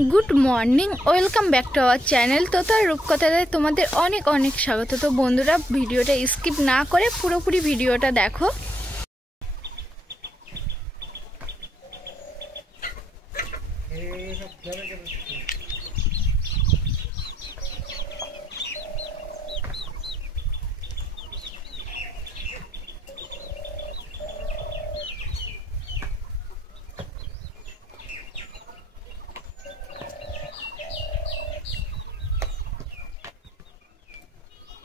Good morning, welcome back to our channel তোতার রূপকথাতে তোমাদের অনেক অনেক স্বাগত। তো বন্ধুরা, ভিডিওটা স্কিপ না করে পুরোপুরি ভিডিওটা দেখো।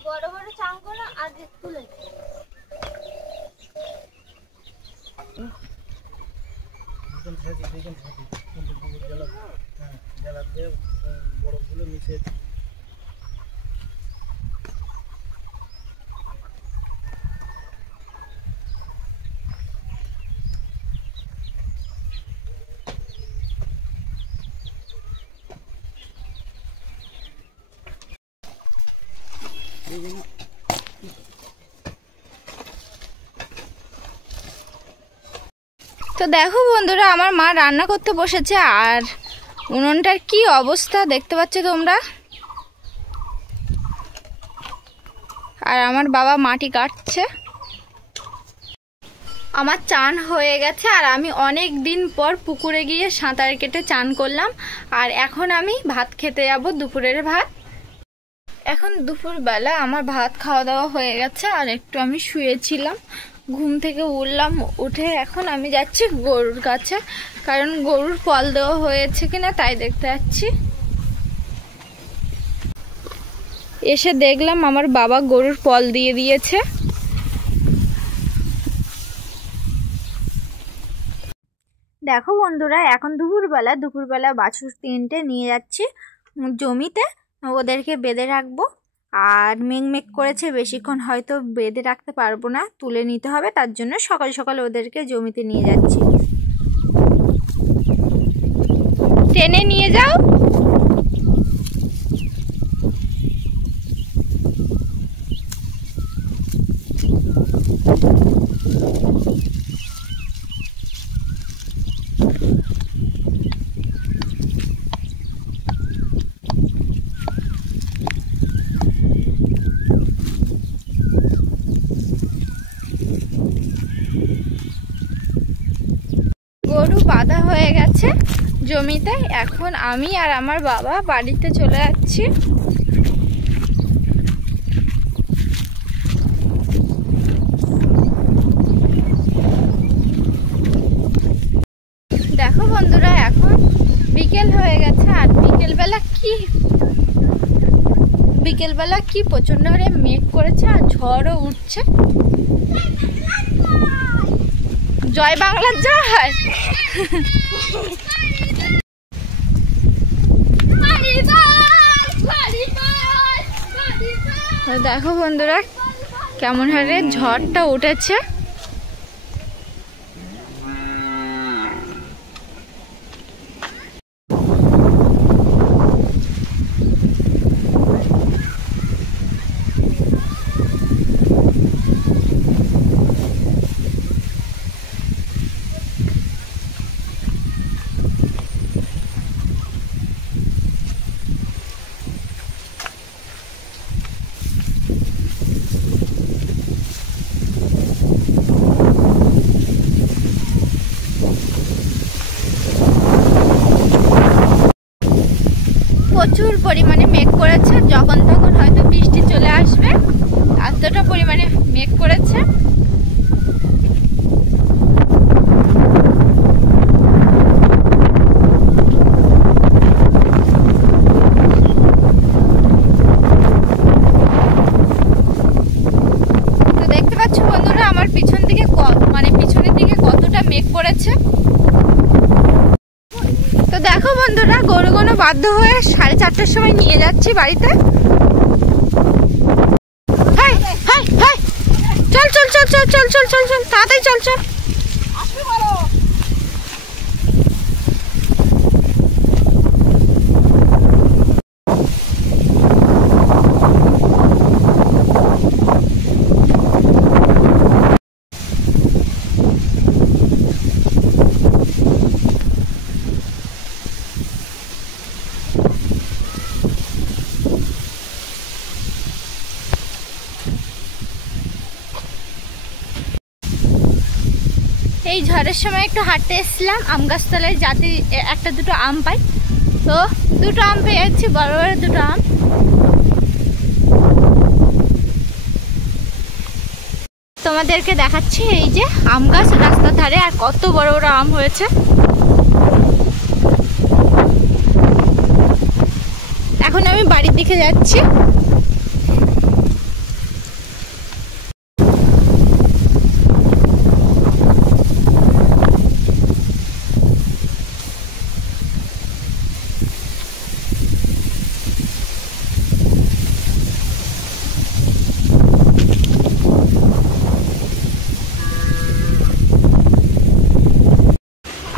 বড় বড় চাংগুলো আগে তুলে তো দেখো বন্ধুরা, আমার মা রান্না করতে বসেছে আর উনুনটার কি অবস্থা দেখতে পাচ্ছ তোমরা। আর আমার বাবা মাটি কাটছে। আমার চান হয়ে গেছে আর আমি অনেক দিন পর পুকুরে গিয়ে সাঁতার কেটে চান করলাম। আর এখন আমি ভাত খেতে যাব, দুপুরের ভাত। এখন দুপুরবেলা আমার ভাত খাওয়া দাওয়া হয়ে গেছে আর একটু আমি শুয়েছিলাম। ঘুম থেকে উঠলাম, উঠে এখন আমি যাচ্ছি গরুর কাছে, কারণ গরুর ফল দেওয়া হয়েছে কিনা তাই দেখতে যাচ্ছি। এসে দেখলাম আমার বাবা গরুর ফল দিয়ে দিয়েছে। দেখো বন্ধুরা, এখন দুপুরবেলা বাছুর 3টে নিয়ে যাচ্ছি জমিতে, ওদেরকে বেঁধে রাখবো। আর মেঘ করেছে, বেশিক্ষণ হয়তো বেঁধে রাখতে পারবো না, তুলে নিতে হবে। তার জন্য সকাল সকাল ওদেরকে জমিতে নিয়ে যাচ্ছি। টেনে নিয়ে যাও। গরু বাঁধা হয়ে গেছে জমিতে। এখন আমি আর আমার বাবা বাড়িতে চলে যাচ্ছি। দেখো বন্ধুরা, এখন বিকেল হয়ে গেছে আর বিকেলবেলা কি প্রচন্ড হারে মেঘ করেছে আর ঝড়ও উঠছে। জয় বাংলার জয়। দেখো বন্ধুরা, কেমন হারে ঝড়টা উঠেছে। প্রচুর পরিমাণে মেঘ করেছে, যখন তখন হয়তো বৃষ্টি চলে আসবে, এতটা পরিমাণে মেঘ করেছে। তো দেখতে পাচ্ছ বন্ধুরা, আমার পিছনের দিকে কতটা মেঘ করেছে। তো দেখো বন্ধুরা, গরুগুলো বাধ্য হয়ে 4:30টার সময় নিয়ে যাচ্ছি বাড়িতে। চল চল চল চল চল চল চল চল তাড়াতাড়ি চল চল। এই ঝড়ের সময় একটু হাঁটতে এসেছিলাম আম গাছতলায়, যাতে একটা দুটো আম পাই। তো দুটো আম পেয়ে যাচ্ছি, বড় বড় দুটো আম। তোমাদেরকে দেখাচ্ছি এই যে আম গাছ রাস্তার ধারে, আর কত বড় বড় আম হয়েছে। এখন আমি বাড়ির দিকে যাচ্ছি।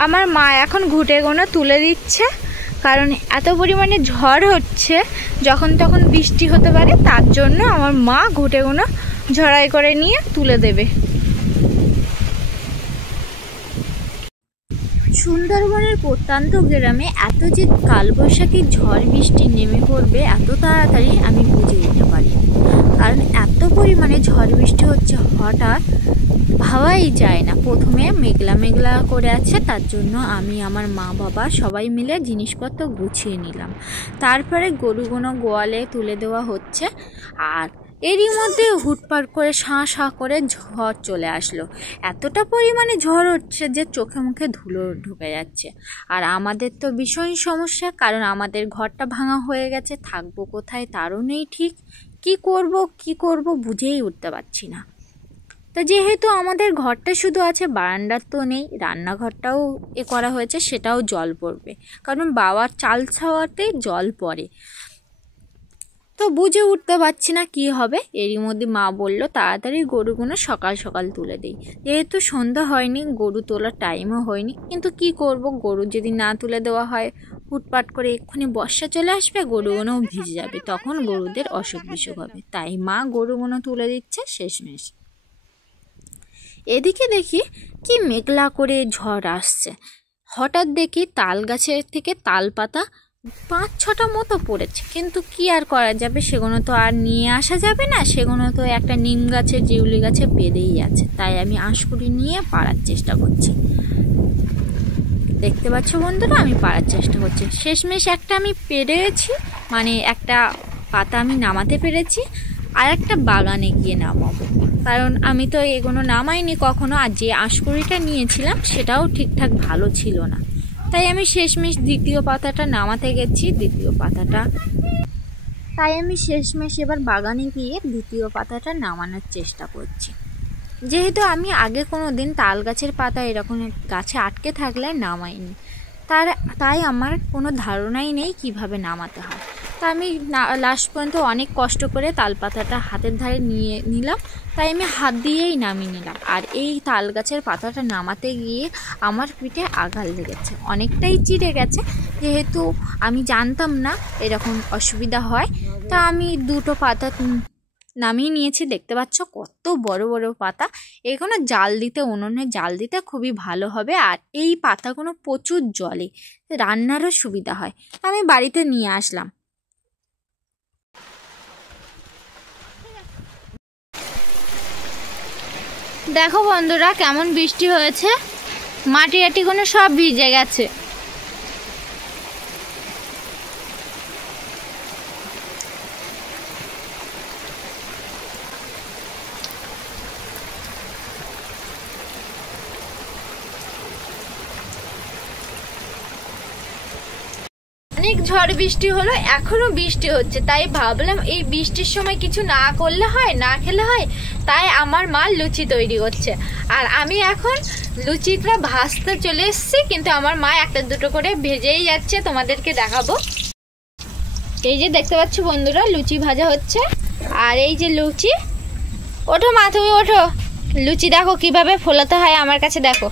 আমার মা এখন ঘুটে গোনা তুলে দিচ্ছে, কারণ এত পরিমাণে ঝড় হচ্ছে, যখন তখন বৃষ্টি হতে পারে, তার জন্য আমার মা ঘুটে গোনা ঝড়াই করে নিয়ে তুলে দেবে। সুন্দরবনের প্রত্যন্ত গ্রামে এত যে কালবৈশাখী ঝড় বৃষ্টি নেমে পড়বে এত তাড়াতাড়ি আমি বুঝে উঠতে পারি, কারণ এত পরিমাণে ঝড় বৃষ্টি হচ্ছে হঠাৎ, ভাবাই যায় না। প্রথমে মেঘলা মেঘলা করে আছে, তার জন্য আমি আমার মা বাবা সবাই মিলে জিনিসপত্র গুছিয়ে নিলাম। তারপরে গরুগুলো গোয়ালে তুলে দেওয়া হচ্ছে, আর এরই মধ্যে হুটপাট করে শাঁ শাঁ করে ঝড় চলে আসলো। এতটা পরিমাণে ঝড় হচ্ছে যে চোখে মুখে ধুলো ঢুকে যাচ্ছে। আর আমাদের তো ভীষণ সমস্যা, কারণ আমাদের ঘরটা ভাঙা হয়ে গেছে, থাকবো কোথায় তারও নেই ঠিক। কি করব বুঝেই উঠতে পারছি না। তা যেহেতু আমাদের ঘরটা শুধু আছে, বারান্দার তো নেই, রান্নাঘরটাও করা হয়েছে, সেটাও জল পড়বে, কারণ বাবার চাল ছাওয়াতে জল পড়ে। তো বুঝে উঠতে পারছি না কি হবে। এরই মধ্যে মা বলল তাড়াতাড়ি গরুগুলো সকাল সকাল তুলে দিই। যেহেতু সন্ধ্যা হয়নি, গরু তোলার টাইমও হয়নি, কিন্তু কি করব, গরু যদি না তুলে দেওয়া হয় হুটপাট করে এক্ষুনি বর্ষা চলে আসবে, গরুগুলোও ভিজে যাবে, তখন গরুদের অসুখ বিসুখ হবে। তাই মা গরুগুলো তুলে দিচ্ছে শেষমেশ। এদিকে দেখি কি মেঘলা করে ঝড় আসছে। হঠাৎ দেখি তাল গাছের থেকে তাল পাতা 5-6টা মতো পড়েছে, কিন্তু কি আর করা যাবে, সেগুলো তো আর নিয়ে আসা যাবে না, সেগুলো তো একটা নিম গাছে জিউলি গাছে বেঁধেই আছে। তাই আমি আঁশকুড়ি নিয়ে পাড়ার চেষ্টা করছি। দেখতে পাচ্ছ বন্ধুরা, আমি পাড়ার চেষ্টা করছি। শেষমেশ একটা আমি পেরেছি, মানে একটা পাতা আমি নামাতে পেরেছি, আর একটা বাগানে গিয়ে নামাবো, কারণ আমি তো এগুলো নামাইনি কখনো, আর যে আঁশকুড়িটা নিয়েছিলাম সেটাও ঠিকঠাক ভালো ছিল না। তাই আমি শেষমেশ দ্বিতীয় পাতাটা নামাতে গেছি, তাই আমি শেষমেশ এবার বাগানে গিয়ে দ্বিতীয় পাতাটা নামানোর চেষ্টা করছি। যেহেতু আমি আগে কোনো দিন তাল গাছের পাতা এরকম গাছে আটকে থাকলে নামাইনি, তাই আমার কোনো ধারণাই নেই কিভাবে নামাতে হয়। তা আমি লাস্ট পর্যন্ত অনেক কষ্ট করে তাল পাতাটা হাতের ধারে নিয়ে নিলাম, তাই আমি হাত দিয়েই নামিয়ে নিলাম। আর এই তাল গাছের পাতাটা নামাতে গিয়ে আমার পিঠে আঘাত লেগেছে, অনেকটাই চিড়ে গেছে। যেহেতু আমি জানতাম না এরকম অসুবিধা হয়, তা আমি দুটো পাতা নামিয়ে নিয়েছি। দেখতে পাচ্ছ কত বড় বড় পাতা, এগুলো জাল দিতে, উনুনে জাল দিতে খুবই ভালো হবে। আর এই পাতাগুলো প্রচুর জলে, রান্নারও সুবিধা হয়। আমি বাড়িতে নিয়ে আসলাম। দেখো বন্ধুরা কেমন বৃষ্টি হয়েছে, মাটি আটিগুলো সব ভিজে গেছে। অনেক ঝড় বৃষ্টি হলো, এখনো বৃষ্টি হচ্ছে, তাই ভাবলাম এই বৃষ্টির সময় কিছু না করলে হয়, না খেলে হয়। তাই আমার মা লুচি তৈরি করছে, আর আমি এখন লুচিটা ভাজতে চলে এসেছি, কিন্তু আমার মা একটা দুটো করে ভেজেই যাচ্ছে, তোমাদেরকে দেখাবো। এই যে দেখতে পাচ্ছ বন্ধুরা, লুচি ভাজা হচ্ছে। আর এই যে লুচি, ওঠো মা তুমি ওঠো, লুচি দেখো কিভাবে ফোলাতে হয়, আমার কাছে দেখো।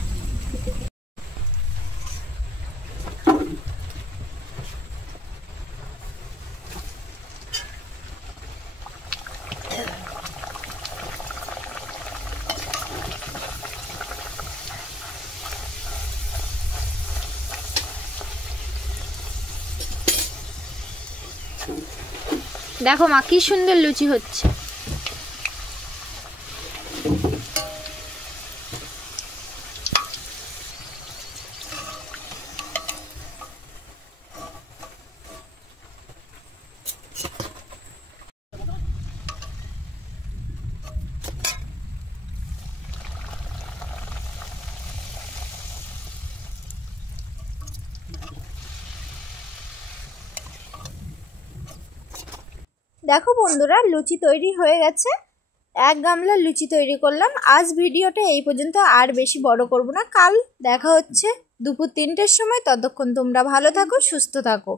দেখো মা কি সুন্দর লুচি হচ্ছে। দেখো বন্ধুরা, লুচি তৈরি হয়ে গেছে। এক গামলা লুচি তৈরি করলাম। আজ ভিডিওটা এই পর্যন্ত, আর বেশি বড় করব না। কাল দেখা হচ্ছে দুপুর 3টের সময়। ততক্ষণ তোমরা ভালো থাকো, সুস্থ থাকো।